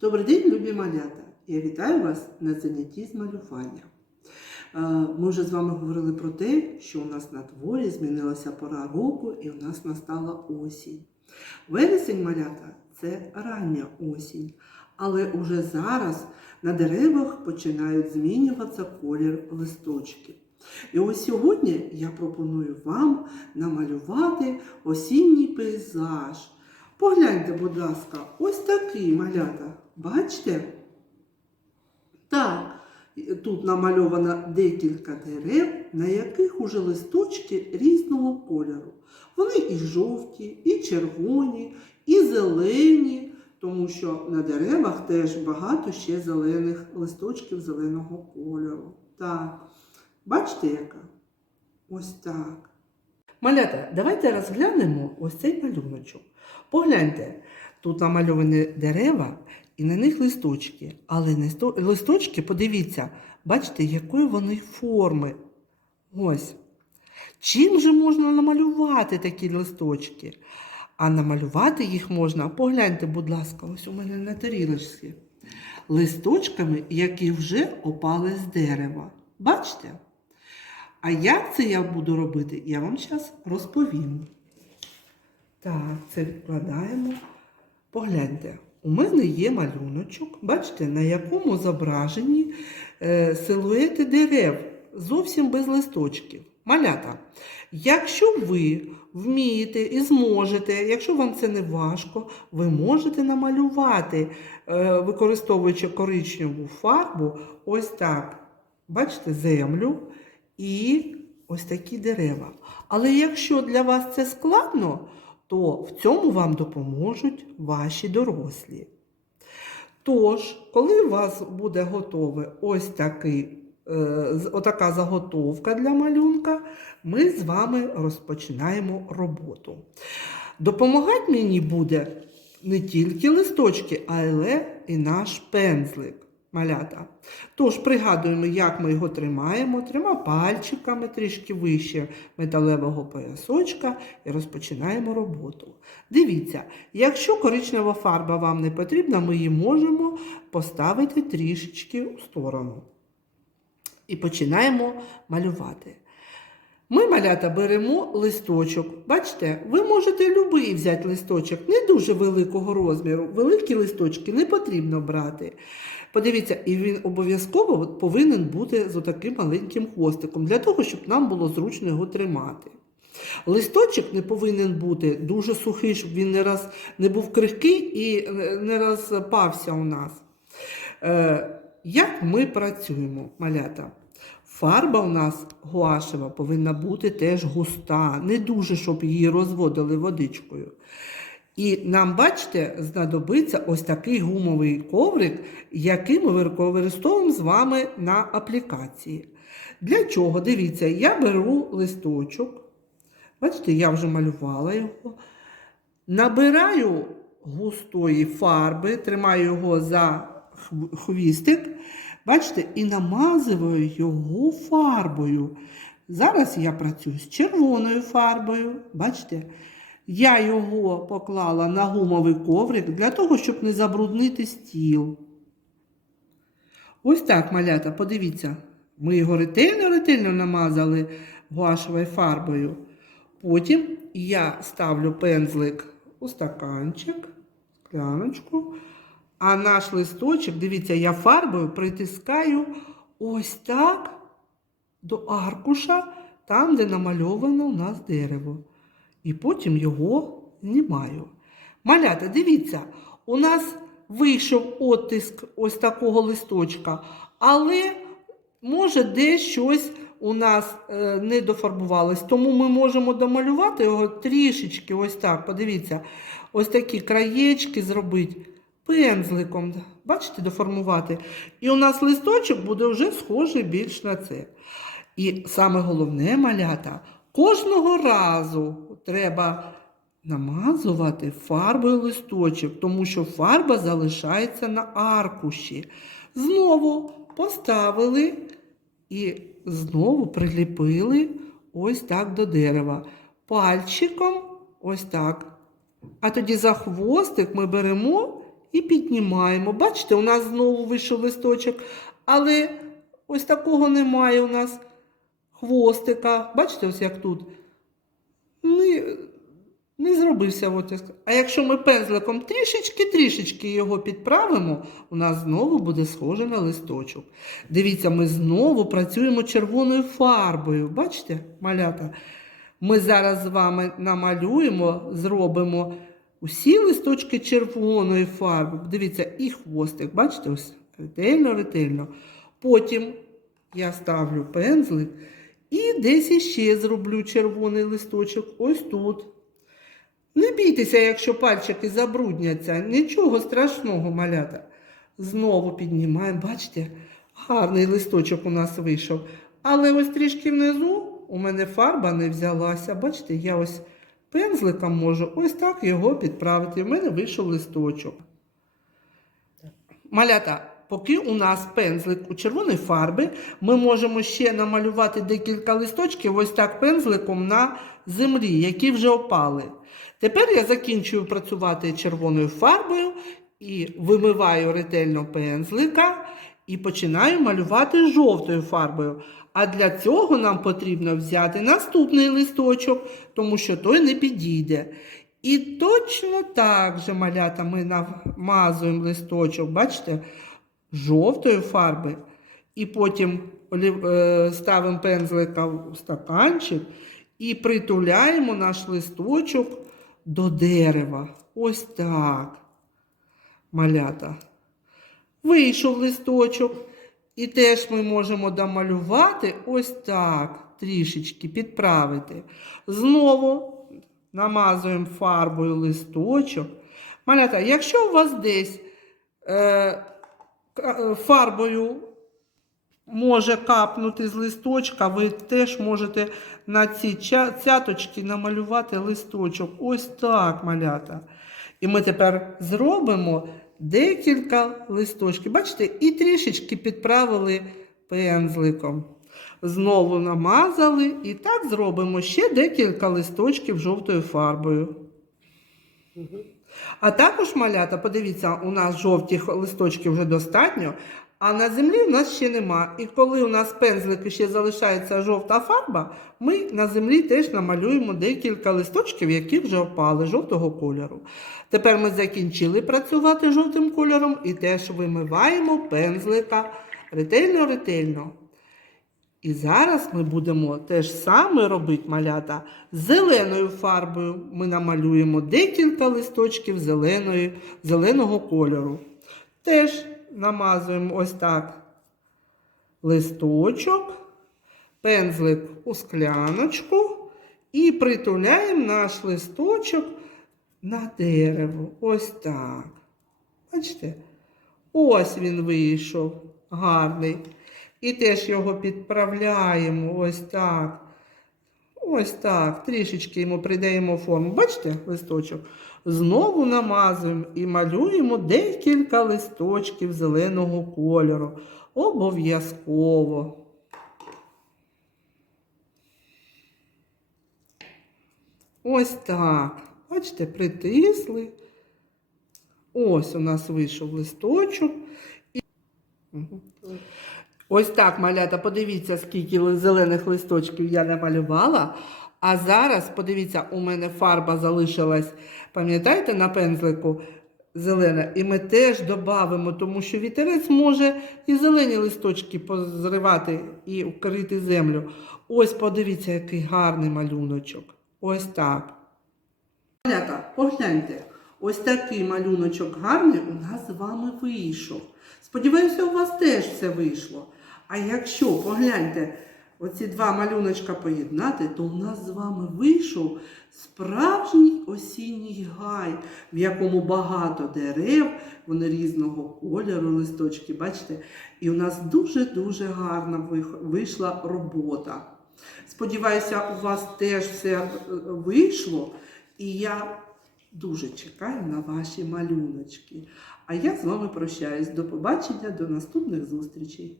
Добрий день, любі малята! Я вітаю вас на занятті з малювання. Е, Ми вже з вами говорили про те, що у нас на дворі змінилася пора року і у нас настала осінь. Вересень малята це рання осінь, але уже зараз на деревах починають змінюватися колір листочків. І ось сьогодні я пропоную вам намалювати осінній пейзаж. Погляньте, будь ласка, ось такий малята. Бачите? Так, тут намальовано декілька дерев, на яких уже листочки різного кольору. Вони і жовті, і червоні, і зелені, тому що на деревах теж багато ще зелених листочків зеленого кольору. Так, бачите, яка? Ось так. Малята, давайте розглянемо ось цей малюночок. Погляньте, тут намальовані дерева і на них листочки. Але листочки, подивіться, бачите, якої вони форми. Ось. Чим же можна намалювати такі листочки? А намалювати їх можна, погляньте, будь ласка, ось у мене на тарілочці. Листочками, які вже опали з дерева. Бачите? А як це я буду робити, я вам зараз розповім. Так, це відкладаємо. Погляньте, у мене є малюночок, бачите, на якому зображені е, силуети дерев, зовсім без листочків. Малята, якщо ви вмієте і зможете, якщо вам це не важко, ви можете намалювати, е, використовуючи коричневу фарбу, ось так. Бачите, землю і ось такі дерева. Але якщо для вас це складно, то в цьому вам допоможуть ваші дорослі. Тож, коли у вас буде готове ось такий, е, отака заготовка для малюнка, ми з вами розпочинаємо роботу. Допомагати мені буде не тільки листочки, але і наш пензлик. Малята. Тож пригадуємо, як ми його тримаємо. Трьома пальчиками трішки вище металевого поясочка і розпочинаємо роботу. Дивіться, якщо коричнева фарба вам не потрібна, ми її можемо поставити трішечки у сторону. І починаємо малювати. Ми, малята, беремо листочок. Бачите, ви можете любий взяти листочок, не дуже великого розміру. Великі листочки не потрібно брати. Подивіться, і він обов'язково повинен бути з отаким маленьким хвостиком, для того, щоб нам було зручно його тримати. Листочок не повинен бути дуже сухий, щоб він не раз не був крихкий і не розпався у нас. Е, як ми працюємо, малята? Фарба у нас гуашева повинна бути теж густа, не дуже, щоб її розводили водичкою. І нам, бачите, знадобиться ось такий гумовий коврик, який ми використовуємо з вами на аплікації. Для чого? Дивіться, я беру листочок. Бачите, я вже малювала його. Набираю густої фарби, тримаю його за хвістик, бачите, і намазую його фарбою. Зараз я працюю з червоною фарбою. Бачите? Я його поклала на гумовий коврик для того, щоб не забруднити стіл. Ось так, малята, подивіться, ми його ретельно-ретельно намазали гуашевою фарбою. Потім я ставлю пензлик у стаканчик, скляночку, а наш листочок, дивіться, я фарбою притискаю ось так до аркуша, там, де намальовано у нас дерево. І потім його знімаю. Малята, дивіться, у нас вийшов оттиск ось такого листочка, але може десь щось у нас е, не дофарбувалось. Тому ми можемо домалювати його трішечки, ось так. Подивіться, ось такі краєчки зробити пензликом. Бачите, доформувати. І у нас листочок буде вже схожий більш на це. І саме головне малята, кожного разу треба намазувати фарбою листочок, тому що фарба залишається на аркуші. Знову поставили і знову приліпили ось так до дерева. Пальчиком ось так. А тоді за хвостик ми беремо і піднімаємо. Бачите, у нас знову вийшов листочок, але ось такого немає у нас хвостика. Бачите, ось як тут. Не, не зробився отиск. А якщо ми пензликом трішечки-трішечки його підправимо, у нас знову буде схоже на листочок. Дивіться, ми знову працюємо червоною фарбою. Бачите, малята? Ми зараз з вами намалюємо, зробимо усі листочки червоної фарби. Дивіться, і хвостик. Бачите, ось ретельно, ретельно. Потім я ставлю пензлик і десь іще зроблю червоний листочок. Ось тут. Не бійтеся, якщо пальчики забрудняться, нічого страшного, малята. Знову піднімаємо, бачите, гарний листочок у нас вийшов. Але ось трішки внизу у мене фарба не взялася. Бачите, я ось пензликом можу ось так його підправити. У мене вийшов листочок. Малята, поки у нас пензлик у червоної фарби, ми можемо ще намалювати декілька листочків ось так пензликом на землі, які вже опали. Тепер я закінчую працювати червоною фарбою і вимиваю ретельно пензлика і починаю малювати жовтою фарбою. А для цього нам потрібно взяти наступний листочок, тому що той не підійде. І точно так же, малята, ми намазуємо листочок, бачите, жовтої фарби. І потім е, ставимо пензлика в стаканчик і притуляємо наш листочок до дерева. Ось так. Малята. Вийшов листочок. І теж ми можемо домалювати ось так, трішечки підправити. Знову намазуємо фарбою листочок. Малята, якщо у вас десь е, е, фарбою може капнути з листочка, ви теж можете на ці цяточки намалювати листочок. Ось так, малята. І ми тепер зробимо декілька листочків. Бачите, і трішечки підправили пензликом. Знову намазали і так зробимо ще декілька листочків жовтою фарбою. А також малята, подивіться, у нас жовтих листочків вже достатньо, а на землі у нас ще нема. І коли у нас пензлики ще залишається жовта фарба, ми на землі теж намалюємо декілька листочків, які вже опали жовтого кольору. Тепер ми закінчили працювати жовтим кольором і теж вимиваємо пензлика ретельно-ретельно. І зараз ми будемо те ж саме робити малята зеленою фарбою. Ми намалюємо декілька листочків зеленої, зеленого кольору. Теж намазуємо ось так листочок, пензлик у скляночку і притуляємо наш листочок на дерево. Ось так. Бачите? Ось він вийшов гарний. І теж його підправляємо ось так. Ось так. Трішечки йому придаємо форму. Бачите листочок? Знову намазуємо і малюємо декілька листочків зеленого кольору. Обов'язково. Ось так. Бачите, притисли. Ось у нас вийшов листочок. Ось так, малята, подивіться, скільки зелених листочків я намалювала. А зараз, подивіться, у мене фарба залишилась, пам'ятаєте, на пензлику зелена. І ми теж додамо, тому що вітерець може і зелені листочки позривати і вкрити землю. Ось подивіться, який гарний малюночок. Ось так. Малята, погляньте, ось такий малюночок гарний у нас з вами вийшов. Сподіваюся, у вас теж все вийшло. А якщо погляньте, оці два малюночка поєднати, то у нас з вами вийшов справжній осінній гай, в якому багато дерев, вони різного кольору, листочки, бачите? І у нас дуже-дуже гарна вийшла робота. Сподіваюся, у вас теж все е, вийшло. І я дуже чекаю на ваші малюночки. А я з вами прощаюсь. До побачення, до наступних зустрічей.